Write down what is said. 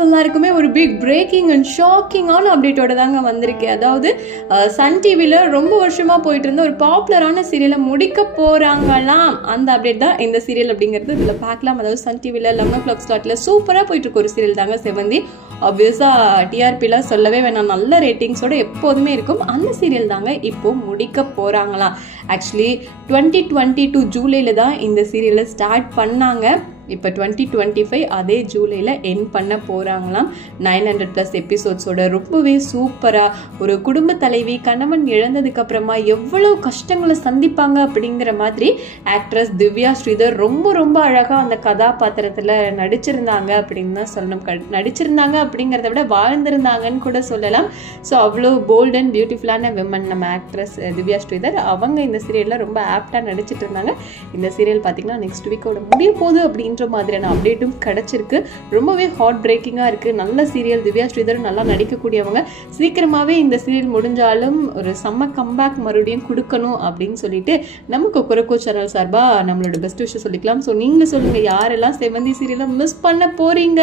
Viewers எல்லாருக்குமே ஒரு big braking and ஷாக்கிங்கான அப்டேட்டோட தாங்க வந்திருக்கு. அதாவது சன் டிவியில் ரொம்ப வருஷமாக போயிட்டு இருந்த ஒரு பாப்புலரான சீரியலை முடிக்க போகிறாங்களாம். அந்த அப்டேட் தான் இந்த சீரியல் அப்படிங்கிறது இதில் பார்க்கலாம். அதாவது சன் டிவியில் 11 o'clock சூப்பராக போயிட்டு இருக்க ஒரு சீரியல் தாங்க செவந்தி. ஆப்வியஸாக டிஆர்பியில் சொல்லவே வேணாம், நல்ல ரேட்டிங்ஸோட எப்போதுமே இருக்கும். அந்த சீரியல் தாங்க இப்போ முடிக்க போகிறாங்களாம். ஆக்சுவலி 2022 ஜூலையில் தான் இந்த சீரியலை ஸ்டார்ட் பண்ணாங்க. இப்போ 2025 அதே ஜூலையில் என் பண்ண போகிறாங்களாம். 900+ எபிசோட்ஸோட ரொம்பவே சூப்பராக ஒரு குடும்ப தலைவி கணவன் இழந்ததுக்கப்புறமா எவ்வளோ கஷ்டங்களை சந்திப்பாங்க அப்படிங்கிற மாதிரி ஆக்ட்ரஸ் திவ்யா ஸ்ரீதர் ரொம்ப ரொம்ப அழகாக அந்த கதாபாத்திரத்தில் நடிச்சிருந்தாங்க அப்படின்னு தான் சொல்லணும். நடிச்சிருந்தாங்க அப்படிங்கிறத விட வாழ்ந்திருந்தாங்கன்னு கூட சொல்லலாம். ஸோ அவ்வளோ போல்ட் அண்ட் பியூட்டிஃபுல்லான விமன் நம்ம ஆக்ட்ரஸ் திவ்யா ஸ்ரீதர். அவங்க இந்த சீரியலில் ரொம்ப ஆப்டாக நடிச்சிட்டு இருந்தாங்க. இந்த சீரியல் பார்த்தீங்கன்னா நெக்ஸ்ட் வீக்கோட முடிய போகுது அப்படின்ற மாதிரியான அப்டேட்டும் கிடைச்சிருக்கு. ரொம்பவே ஹார்ட் பிரேக்கிங்காக இருக்குது. நல்ல சீரியல், திவ்யா ஸ்ரீதர் நல்லா நடிக்கக்கூடியவங்க. சீக்கிரமாகவே இந்த சீரியல் முடிஞ்சாலும் ஒரு செம்ம கம்பேக் மறுபடியும் கொடுக்கணும் அப்படின்னு சொல்லிட்டு நமக்கு கொக்கரக்கோ சேனல் சார்பாக நம்மளோட பெஸ்ட் விஷயம் சொல்லிக்கலாம். ஸோ நீங்களும் சொல்லுங்கள், யாரெல்லாம் செவந்தி சீரியலை மிஸ் பண்ண போறீங்க?